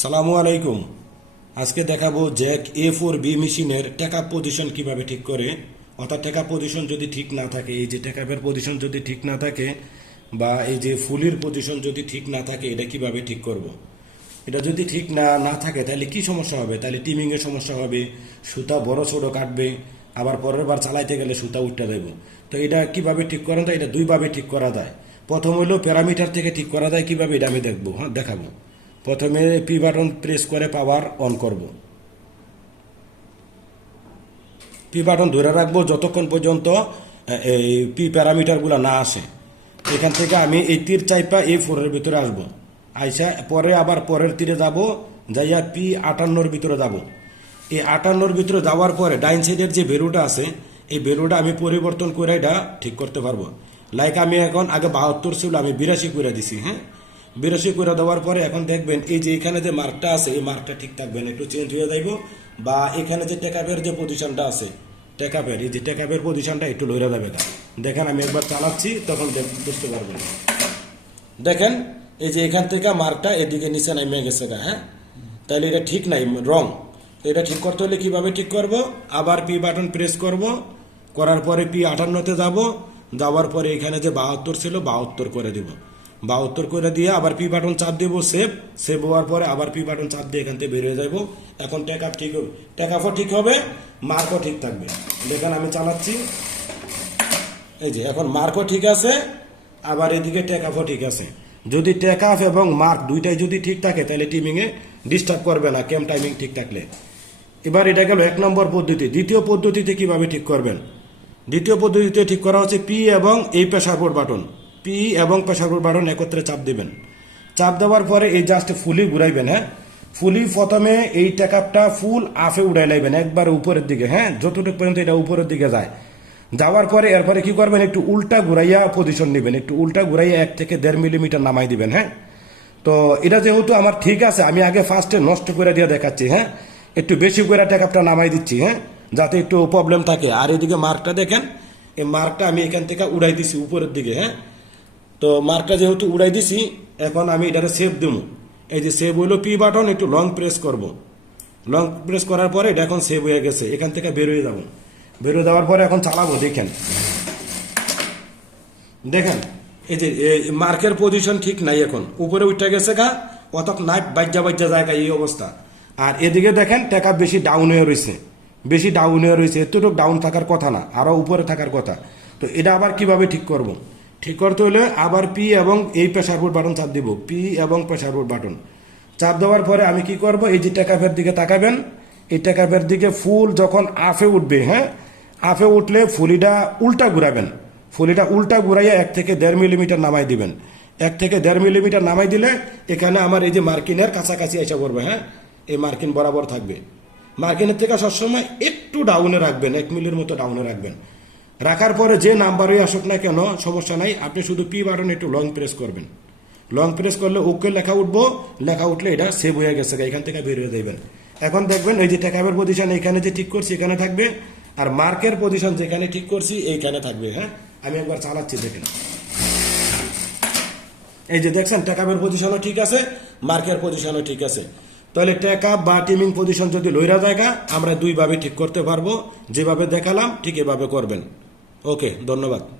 সালামু আলাইকুম। আজকে দেখাবো জ্যাক এ ফোর বি মেশিনের টেকআপ পজিশন কীভাবে ঠিক করে। অর্থাৎ টেকআপ পজিশন যদি ঠিক না থাকে, এই যে টেকআপের পজিশন যদি ঠিক না থাকে, বা এই যে ফুলির পজিশন যদি ঠিক না থাকে, এটা কীভাবে ঠিক করব। এটা যদি ঠিক না না থাকে, তাহলে কি সমস্যা হবে? তাহলে টিমিং এর সমস্যা হবে, সুতা বড় ছোট কাটবে, আবার পরের বার চালাইতে গেলে সুতা উঠতে দেব। তো এটা কীভাবে ঠিক করেন তো, এটা দুইভাবে ঠিক করা যায়। প্রথম হলো প্যারামিটার থেকে ঠিক করা যায়, কীভাবে এটা আমি দেখব হ্যাঁ দেখাবো। প্রথমে পি বাটন প্রেস করে পাওয়ার অন করব। পি বাটন ধরে রাখব যতক্ষণ পর্যন্ত এই পি প্যারামিটারগুলো না আসে। এখান থেকে আমি এই তীর চাইপা এই ফোরের ভিতরে আসব। আইসা পরে আবার পরের তীরে যাব, যাইয়া পি আটান্নর ভিতরে যাব। এই আটান্নর ভিতরে যাওয়ার পরে ডাইন সাইডের যে ভ্যালুটা আছে, এই ভ্যালুটা আমি পরিবর্তন করে এটা ঠিক করতে পারব। লাইক আমি এখন আগে বাহাত্তর ছিল, আমি বিরাশি করে দিছি হ্যাঁ? বিরাশি করে দেওয়ার পরে এখন দেখবেন এই যে এখানে যে মার্কটা আছে, এই মার্কটা ঠিক থাকবে না, একটু চেঞ্জ হয়ে যাইব। বা এখানে যে টেকাপের যে পজিশনটা আছে টেকাপের এই যে টেকাপের পজিশনটা একটু লইরা যাবে না দেখেন আমি একবার চালাচ্ছি, তখন বুঝতে পারবেন। দেখেন, এই যে এখান থেকে মার্কটা এদিকে নিচে নামে গেছে গা হ্যাঁ? তাহলে এটা ঠিক নাই রং এটা ঠিক করতে হলে কীভাবে ঠিক করব? আবার পি বাটন প্রেস করব। করার পরে পি আটান্নতে যাব। যাওয়ার পরে এখানে যে বাহাত্তর ছিল, বাহাত্তর করে দিব। বাহাত্তর করে দিয়ে আবার পি বাটন চাপ দেবো সেভ সেভ হওয়ার পরে আবার পি বাটন চাপ দিয়ে এখান থেকে বেরিয়ে যাব এখন টেক আপ ঠিক হবে টেক আপও ঠিক হবে মার্কও ঠিক থাকবে। দেখেন আমি চালাচ্ছি। এই যে, এখন মার্কও ঠিক আছে, আবার এদিকে টেকআপও ঠিক আছে। যদি টেকআপ এবং মার্ক দুইটাই যদি ঠিক থাকে, তাহলে টিমিংয়ে ডিস্টার্ব করবে না কেম টাইমিং ঠিক থাকলে। এবার এটা গেল এক নম্বর পদ্ধতি। দ্বিতীয় পদ্ধতিতে কীভাবে ঠিক করবেন? দ্বিতীয় পদ্ধতিতে ঠিক করা হচ্ছে পি এবং এই প্রেশার বোর্ড বাটন পি এবং প্রেশার বোর্ড বাটন একত্রে চাপ দিবেন। চাপ দেওয়ার পরে এই জাস্ট ফুলি ঘুরাইবেন হ্যাঁ? ফুলি প্রথমে এই টেকআপটা ফুল আফে উড়াই লাইবেন, একবার উপরের দিকে হ্যাঁ? যতটুকু পর্যন্ত এটা উপরের দিকে যায়। যাওয়ার পরে এরপরে কি করবেন, একটু উল্টা ঘুরাইয়া পজিশন নেবেন, একটু উল্টা ঘুরাইয়া এক থেকে দেড় মিলিমিটার নামাই দিবেন হ্যাঁ? তো এটা যেহেতু আমার ঠিক আছে, আমি আগে ফার্স্টে নষ্ট করে দিয়ে দেখাচ্ছি হ্যাঁ? একটু বেশি করে টেকআপটা নামাই দিচ্ছি হ্যাঁ? যাতে একটু প্রবলেম থাকে। আর এদিকে মার্কটা দেখেন, এই মার্কটা আমি এখান থেকে উড়াই দিছি উপরের দিকে হ্যাঁ? তো মার্কটা যেহেতু উড়াই দিছি, এখন আমি এটারে সেভ দেবো। এই যে সেভ হইল পি বাটন একটু লং প্রেস করব। লং প্রেস করার পরে এটা এখন সেভ হয়ে গেছে, এখান থেকে বেরোয় যাব। বেরোয় যাওয়ার পরে এখন চালাবো, দেখেন। দেখেন, এই যে মার্কের পজিশন ঠিক নাই এখন। উপরে উঠে গেছে গা অত নাই বাজ্যা বাজ্যা জায়গা এই অবস্থা। আর এদিকে দেখেন টাকা বেশি ডাউন হয়ে রয়েছে বেশি ডাউন হয়ে রয়েছে এতটুকু ডাউন থাকার কথা না, আরও উপরে থাকার কথা। তো এটা আবার কীভাবে ঠিক করব? ঠিক করতে হলে আবার পি এবং এই প্রেশার বোর্ড বাটন চাপ দিব। পি এবং প্রেশার বোর্ড বাটন চাপ দেওয়ার পরে আমি কি করব? এই যে টেকাফের দিকে তাকাবেন, এই টেকাফের দিকে ফুল যখন আফে উঠবে হ্যাঁ? আফে উঠলে ফুলিটা উল্টা ঘুরাবেন। ফুলিটা উল্টা ঘুরাইয়া এক থেকে দেড় মিলিমিটার নামাই দিবেন। এক থেকে দেড় মিলিমিটার নামাই দিলে এখানে আমার এই যে মার্কিনের কাছাকাছি এসে পড়বে হ্যাঁ? এই মার্কিন বরাবর থাকবে। মার্কিনের থেকে সবসময় একটু ডাউনে রাখবেন, এক মিলির মতো ডাউনে রাখবেন। রাখার পরে যে নাম্বারই আসুক না কেন, সমস্যা নাই। আপনি শুধু পি বাটন একটু লং প্রেস করবেন। লং প্রেস করলে ওকে লেখা উঠবো। লেখা উঠলে এটা সেভ হয়ে গেছে এখান থেকে বের হয়ে এখন দেখবেন এই যে টেকাবের পজিশন এখানে যে ঠিক করছি, এখানে থাকবে। আর মার্কের পজিশন যেখানে ঠিক করছি, এইখানে থাকবে হ্যাঁ? আমি একবার চালাচ্ছি, দেখেন। এই যে দেখছেন টেকাবের পজিশনও ঠিক আছে মার্কের পজিশনও ঠিক আছে। তাহলে টেকআপ বা টিমিং পজিশন যদি লইরা জায়গা আমরা দুইভাবে ঠিক করতে পারব। যেভাবে দেখালাম, ঠিক এভাবে করবেন। ওকে ধন্যবাদ।